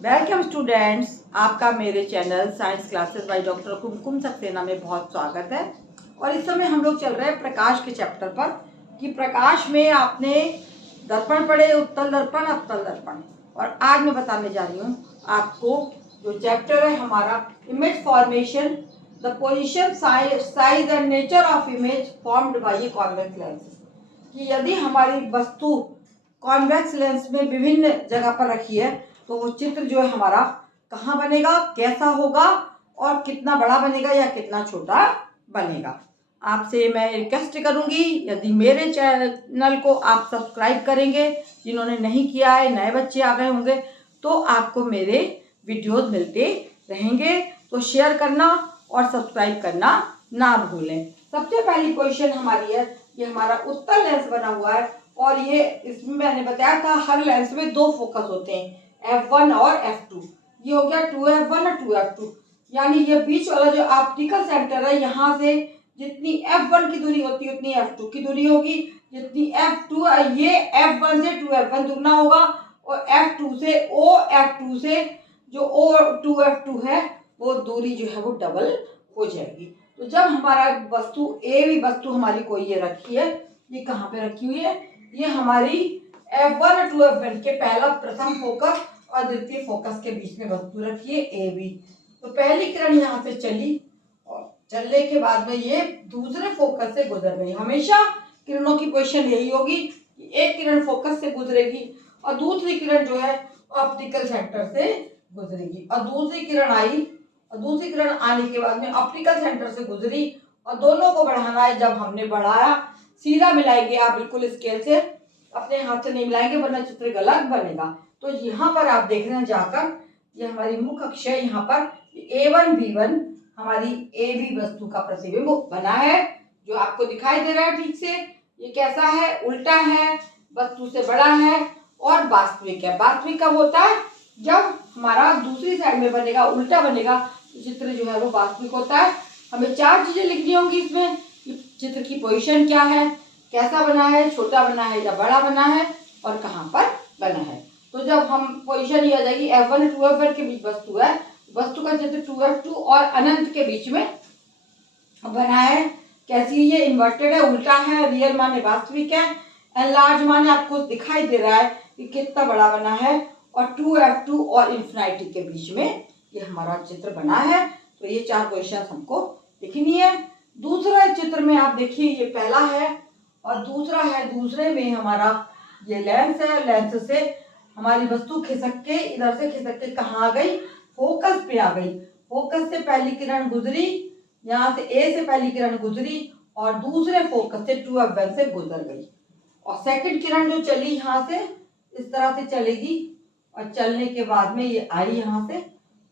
Welcome students, आपका मेरे channel science classes by doctor Kumkum Saxena में बहुत स्वागत है। और इस समय हम लोग चल रहे हैं प्रकाश के चैप्टर पर कि प्रकाश में आपने दर्पण पढ़े, उत्तल दर्पण, अवतल दर्पण। और आज मैं बताने जा रही हूँ आपको जो चैप्टर है हमारा image formation, the position, size and nature of image formed by a convex lens. कि यदि हमारी वस्तु कॉन्वेक्स लेंस में विभिन्न जगह पर रखी है तो वो चित्र जो है हमारा कहाँ बनेगा, कैसा होगा और कितना बड़ा बनेगा या कितना छोटा बनेगा। आपसे मैं रिक्वेस्ट करूंगी, यदि मेरे चैनल को आप सब्सक्राइब करेंगे, जिन्होंने नहीं किया है, नए बच्चे आ गए होंगे, तो आपको मेरे वीडियोस मिलते रहेंगे। तो शेयर करना और सब्सक्राइब करना ना भूलें। सबसे पहली क्वेश्चन हमारी है, ये हमारा उत्तल लेंस बना हुआ है और ये इसमें मैंने बताया था हर लेंस में दो फोकस होते हैं, F1 और F2। ये हो गया 2F1 और 2F2, यानी ये बीच वाला जो ऑप्टिकल सेंटर है, यहाँ से जितनी F1 की दूरी होती है उतनी F2 की दूरी होगी, जितनी F2 ये F1 से 2F1 दुगना होगा और F2 से OF2 से जो O2F2 है वो दूरी जो है वो डबल हो जाएगी। तो जब हमारा वस्तु ए भी वस्तु हमारी कोई ये रखी है, ये कहाँ पे रखी हुई है, ये हमारी F1 और 2F1 के पहला प्रथम फोकस और द्वितीय फोकस के बीच में वस्तु रखी है ए बी। तो पहली किरण यहाँ से चली और चलने के बाद में ये दूसरे फोकस से गुजर गई। हमेशा किरणों की पोजीशन यही होगी कि एक किरण फोकस से गुजरेगी और दूसरी किरण जो है ऑप्टिकल सेंटर से गुजरेगी। और दूसरी किरण आई और दूसरी किरण आने के बाद में ऑप्टिकल सेंटर से गुजरी और दोनों को बढ़ाना है। जब हमने बढ़ाया, सीधा मिलाएंगे आप बिल्कुल स्केल से, अपने हाथ से नहीं मिलाएंगे वरना चित्र गलत बनेगा। तो यहाँ पर आप देख रहे हैं जाकर, ये हमारी मुख्य अक्ष है, यहाँ पर A1 B1 हमारी ए बी वस्तु का प्रतिबिंब बना है, जो आपको दिखाई दे रहा है ठीक से। ये कैसा है, उल्टा है, वस्तु से बड़ा है और वास्तविक है। वास्तविक कब होता है, जब हमारा दूसरी साइड में बनेगा, उल्टा बनेगा, तो चित्र जो है वो वास्तविक होता है। हमें चार चीजें लिखनी होंगी इसमें, चित्र की पोजीशन क्या है, कैसा बना है, छोटा बना है या बड़ा बना है और कहाँ पर बना है। तो जब हम पोजीशन ये आ जाएगी F1 और 2F1 के बीच वस्तु है, वस्तु का चित्र 2F2 और अनंत के बीच में बना है। कैसी, ये इन्वर्टेड है, उल्टा है, रियल माने वास्तविक है, एनलार्ज माने आपको दिखाई दे रहा है कि कितना बड़ा बना है, और 2F2 और इंफिनिटी के बीच में ये हमारा चित्र बना है। तो ये चार पोजीशन हमको लिखनी है। दूसरा चित्र में आप देखिए, ये पहला है और दूसरा है, दूसरे में हमारा ये लेंस है, लेंस से हमारी वस्तु खिसक के इधर से खिसक के कहाँ आ गई, फोकस पे आ गई। फोकस से पहली किरण गुजरी, यहाँ से ए से पहली किरण गुजरी और दूसरे फोकस से 2F1 से गुजर गई। और सेकंड किरण जो चली यहाँ से इस तरह से चलेगी और चलने के बाद में ये आई यहाँ से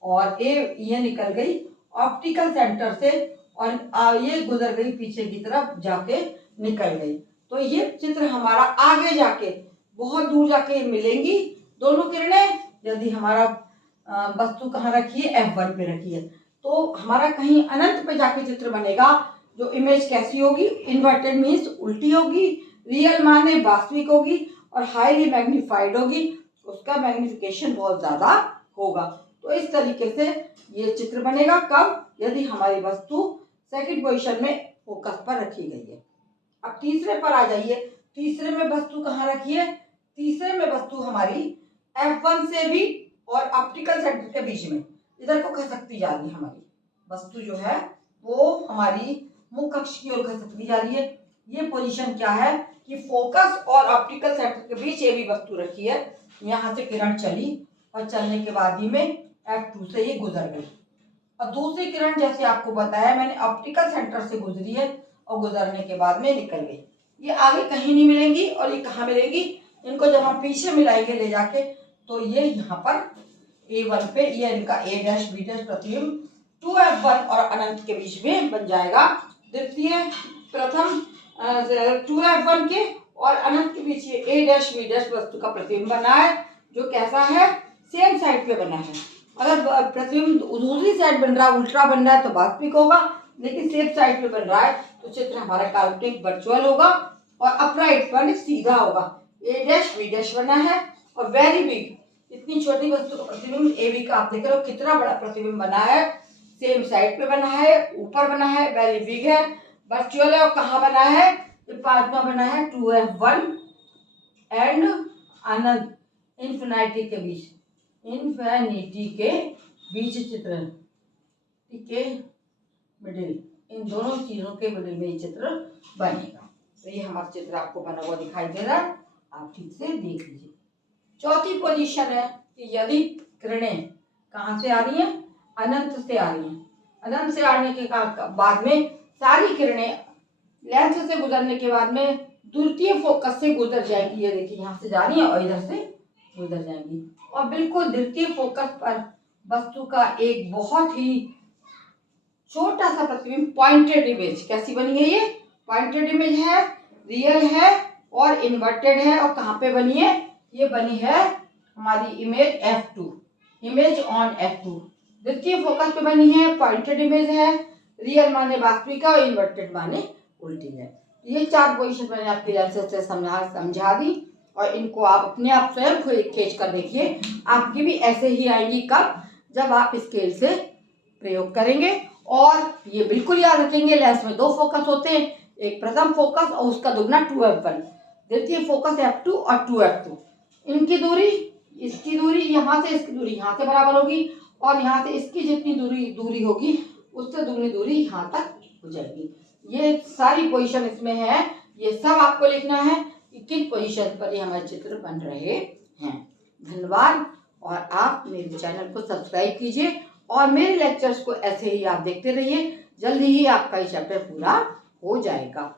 और ये निकल गई ऑप्टिकल सेंटर से और ये गुजर गई पीछे की तरफ जाके निकल गई। तो ये चित्र हमारा आगे जाके बहुत दूर जाके मिलेंगी दोनों किरणें। यदि हमारा वस्तु कहाँ रखी है, F1 पे रखी है, तो हमारा कहीं अनंत पे जाके चित्र बनेगा। जो इमेज कैसी होगी, इन्वर्टेड मीन्स उल्टी होगी, रियल माने वास्तविक होगी और हाईली मैग्नीफाइड होगी, उसका मैग्निफिकेशन बहुत ज्यादा होगा। तो इस तरीके से ये चित्र बनेगा। कब, यदि हमारी वस्तु सेकंड पोजीशन में फोकस पर रखी गई है। अब तीसरे पर आ जाइए, तीसरे में वस्तु कहाँ रखी है, तीसरे में वस्तु हमारी F1 से भी और ऑप्टिकल सेंटर के बीच में इधर को खसकती जा रही है। हमारी वस्तु जो है वो हमारी मुख्य अक्ष की ओर खसकती जा रही है। ये पोजीशन क्या है कि फोकस और ऑप्टिकल सेंटर के बीच ये भी वस्तु रखी है। यहाँ से किरण चली और चलने के बाद ही में F2 से ये गुजर गई और दूसरी किरण जैसे आपको बताया मैंने ऑप्टिकल सेंटर से गुजरी है और गुजरने के बाद में निकल गई। ये आगे कहीं नहीं मिलेंगी और ये कहाँ मिलेंगी, इनको जब हम पीछे मिलाएंगे ले जाके, तो ये यहाँ पर A1 पे ये इनका A डैश B डैश प्रतिबिंब 2F1 और अनंत के बीच में बन जाएगा। द्वितीय प्रथम 2F1 के और अनंत के बीच ये A डैश B डैश वस्तु का प्रतिबिंब बना है, जो कैसा है, सेम साइड पे बना है। अगर प्रतिबिंब दूसरी साइड बन रहा है, उल्टा बन रहा है, तो वास्तविक होगा, लेकिन सेम साइड पे बन रहा है तो चित्र हमारा काल्पनिक वर्चुअल होगा और अपराइट पर सीधा होगा। A डैश B डैश बना है और वेरी बिग इतनी छोटी वस्तु का प्रतिबिंब AB का आप देख रहे हो कितना बड़ा प्रतिबिंब बना है। सेम साइड पे बना है, ऊपर बना है, वेरी बिग है, वर्चुअल है। और कहाँ बना है? ये पांचवा बना है 2F1 एंड अनंत, इन्फिनिटी के बीच, इन्फिनिटी के बीच चित्र, ठीक है, मिडिल, इन दोनों चीजों के मिडिल में ये चित्र बनेगा। तो ये हमारा चित्र आपको बना हुआ दिखाई दे रहा है, आप ठीक से देख लीजिए। चौथी पोजीशन है कि यदि किरणें कहाँ से आ रही हैं? अनंत से आ रही हैं। अनंत से आने के बाद में सारी किरणें लेंस से गुजरने के बाद में द्वितीय फोकस से गुजर जाएंगी। ये देखिए यहाँ से जा रही है और इधर से गुजर जाएंगी और बिल्कुल द्वितीय फोकस पर वस्तु का एक बहुत ही छोटा सा प्रतिबिंब, पॉइंटेड इमेज कैसी बनी है? ये पॉइंटेड इमेज है, रियल है और इन्वर्टेड है। और कहाँ पे बनी है? ये बनी है हमारी image F2, image on F2, द्वितीय फोकस पे बनी है, पॉइंटेड इमेज है, रियल माने वास्तविक और इन्वर्टेड माने उल्टी है। ये चार पोजीशन मैंने आपके लेंसेज से समझा दी और इनको आप अपने आप स्वयं खींच कर देखिए, आपकी भी ऐसे ही आएंगी। कब? जब आप स्केल से प्रयोग करेंगे। और ये बिल्कुल याद रखेंगे, लेंस में दो फोकस होते हैं, एक प्रथम फोकस और उसका दुगना 2F1, द्वितीय फोकस F2 और 2F2। इनकी दूरी, इसकी दूरी यहाँ से, इसकी दूरी यहाँ से बराबर होगी और यहाँ से इसकी जितनी दूरी होगी उससे दुगनी दूरी यहाँ तक हो जाएगी। ये सारी पोजीशन इसमें है, ये सब आपको लिखना है कि किन पोजीशन पर ये हमारे चित्र बन रहे हैं। धन्यवाद। और आप मेरे चैनल को सब्सक्राइब कीजिए और मेरे लेक्चर्स को ऐसे ही आप देखते रहिए। जल्दी ही आपका ये चैप्टर पूरा हो जाएगा।